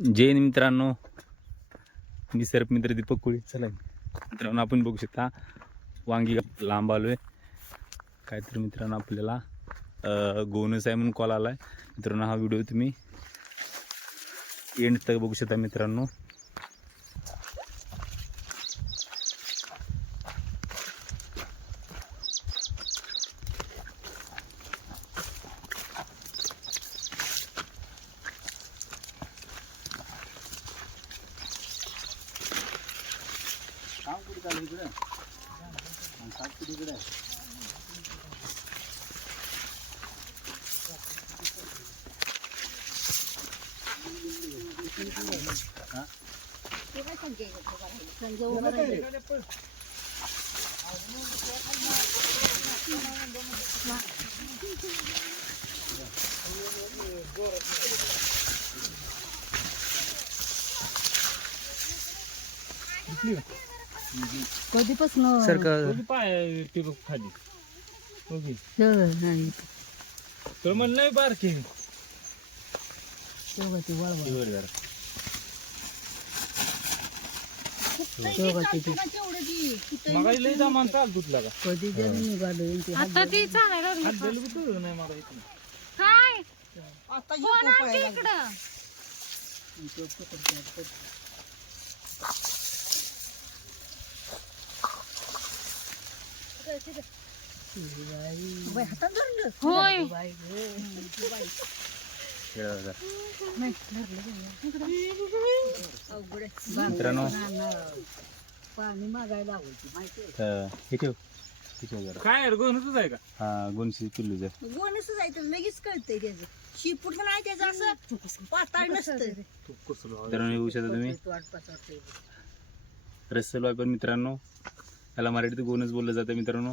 जैन मित्रांनो. मी सर्प मित्र दीपक कुळे. चला. मित्रांनो आपण बघू शकता वांगी लांब आलो आहे काहीतरी मित्रांनो आपल्याला गोनस आहे म्हणून कॉल आला आहे मित्रांनो हा व्हिडिओ तुम्ही एंड तक बघू शकता मित्रांनो. काम कुठे चालू इकडे काम कुठे इकडे ते काय कधीपासून कधी पाय ते बघ खाली. ओके नाही. तर म्हणलं बारके तेव्हा ती वळवा. तेव्हा ती ती. मग लय जमान चाल तुटला का कधी जरी निघालो ते आता ती चालायला लागली. हात दिलं बी तुझं नाही मला इथं. काय? कोण आहे इकडं हातात धरलं होय. आहे. मित्रांनो. पाणी मागायला आहे? हे हे काय गोनच आहे का? हा गोनशी पिल्लू जर. गोणच जायचं लगेच कळतंय त्याचं. शिपूट नाही त्याचं असं पाताळ नसतं. येऊ शकता तुम्ही. मित्रांनो याला मराठीत गोनच बोललं जातं मित्रांनो.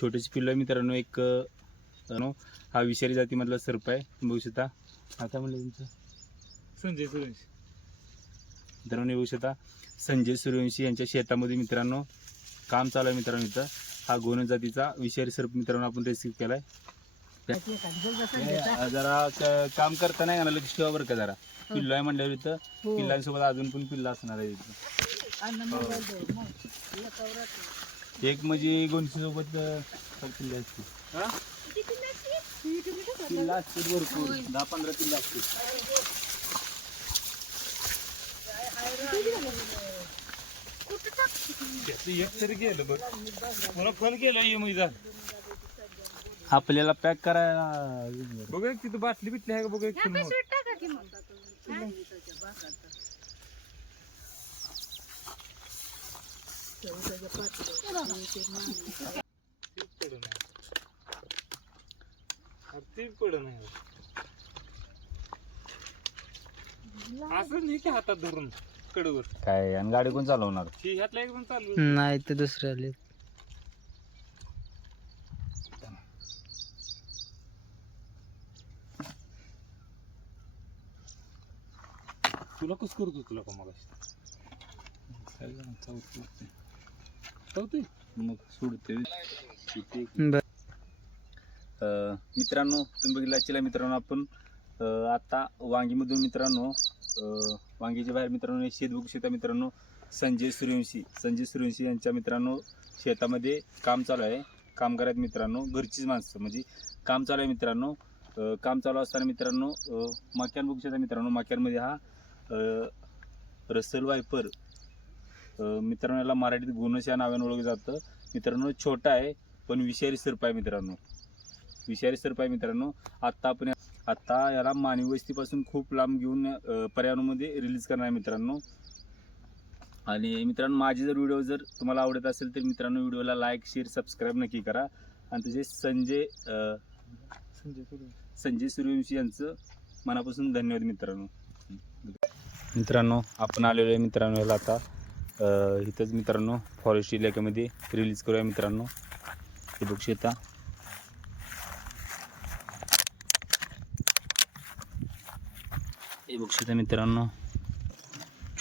छोटेची पिल्लं आहे मित्रांनो एक मित्रांनो, हा विषारी जातीमधला सर्प आहे. बघू शकता. आता म्हणलं तुमचं. संजय सुरेश. मित्रांनो येऊ शकता. संजय सूर्यवंशी यांच्या शेतामध्ये मित्रांनो काम चालू आहे मित्रांनो इथं. हा गोनस जातीचा विषारी सर्प मित्रांनो आपण रेस्क्यू केलाय. त्याची एखादी जर हे, काम करताना आहे ना लक्ष ठेवा बरं का जरा. पिल्लो आहे म्हणल्यावर इथं हो. पिल्लांसोबत अजून पण पिल्ला असणार आहे इथं. एक म्हणजे गोनशी सोबत पिल्ले असते हा? पिल्ला असतील? भरपूर. दहा पंधरा पिल्ला असतील. एक तरी गेलं बघ. पुन्हा फल गेलं ये झालं आपल्याला पॅक करायला बघ एक तिथं बाटली बिटली आहे का? बघ एक असं नाही की हातात धरून कडवर. काय आणि गाडी कोण चालवणार? ही ह्यातला एकदम चालू नाही. ते दुसरे आले तुला कस करतो तुला का मग मग सोडते. मित्रांनो तुम्ही बघितलं असेल मित्रांनो आपण आता वांगीमधून मित्रांनो वांगीच्या बाहेर मित्रांनो शेत बघू शकता मित्रांनो संजय सूर्यवंशी. संजय सूर्यवंशी यांच्या मित्रांनो शेतामध्ये काम चालू आहे. कामगार आहेत मित्रांनो घरचीच माणसं. म्हणजे काम चालू आहे मित्रांनो काम चालू असताना मित्रांनो मक्यान बघू शकता मित्रांनो मक्यांमध्ये हा अं, रसल वायपर मित्रांनो याला मराठीत गोनस या नावाने ओळखलं जातं. मित्रांनो छोटा आहे पण विषारी सर्प आहे मित्रांनो. विषारी सर्प आहे मित्रांनो. आत्ता आपण आत्ता याला मानवी वस्तीपासून खूप लांब घेऊन पर्यावरणामध्ये रिलीज करणार आहे मित्रांनो. आणि मित्रांनो माझे जर व्हिडिओ जर तुम्हाला आवडत असेल तर मित्रांनो व्हिडिओला लाईक शेअर सबस्क्राईब नक्की करा. आणि तुझे संजय संजय संजय सूर्यवंशी यांचं मनापासून धन्यवाद मित्रांनो. मित्रांनो आपण आलेलो आहे मित्रांनो याला आता. इथंच मित्रांनो फॉरेस्ट इलाक्यामध्ये रिलीज करूया मित्रांनो. हे बघ शेता हे बघ शेता मित्रांनो.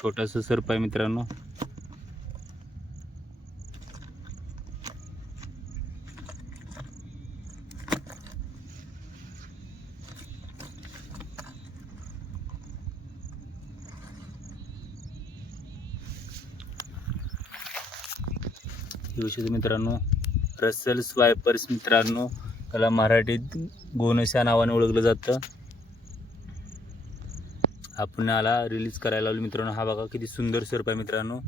छोटंसं सर्प आहे मित्रांनो. येऊ शकतो मित्रांनो. रसल स्वायपर्स मित्रांनो त्याला मराठीत गोनस या नावाने ओळखलं जातं. आपण आला रिलीज करायला लावलं मित्रांनो. हा बघा किती सुंदर सर्प आहे मित्रांनो.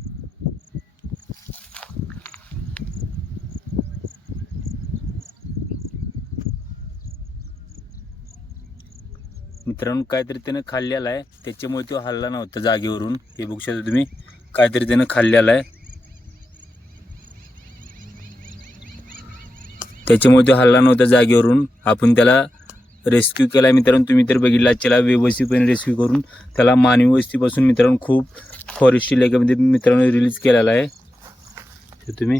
मित्रांनो काहीतरी त्यानं खाल्लेला आहे. त्याच्यामुळे तो हल्ला नव्हता जागेवरून. हे बघू शकता तुम्ही. काहीतरी त्यानं खाल्लेला आहे. त्याच्यामुळे तो हल्ला नव्हता जागेवरून. आपण त्याला रेस्क्यू केला आहे मित्रांनो. तुम्ही तर बघितला त्याला व्यवस्थितपणे रेस्क्यू करून त्याला मानवी वस्तीपासून मित्रांनो खूप फॉरेस्ट इलाक्यामध्ये मित्रांनो रिलीज केलेला आहे. तर तुम्ही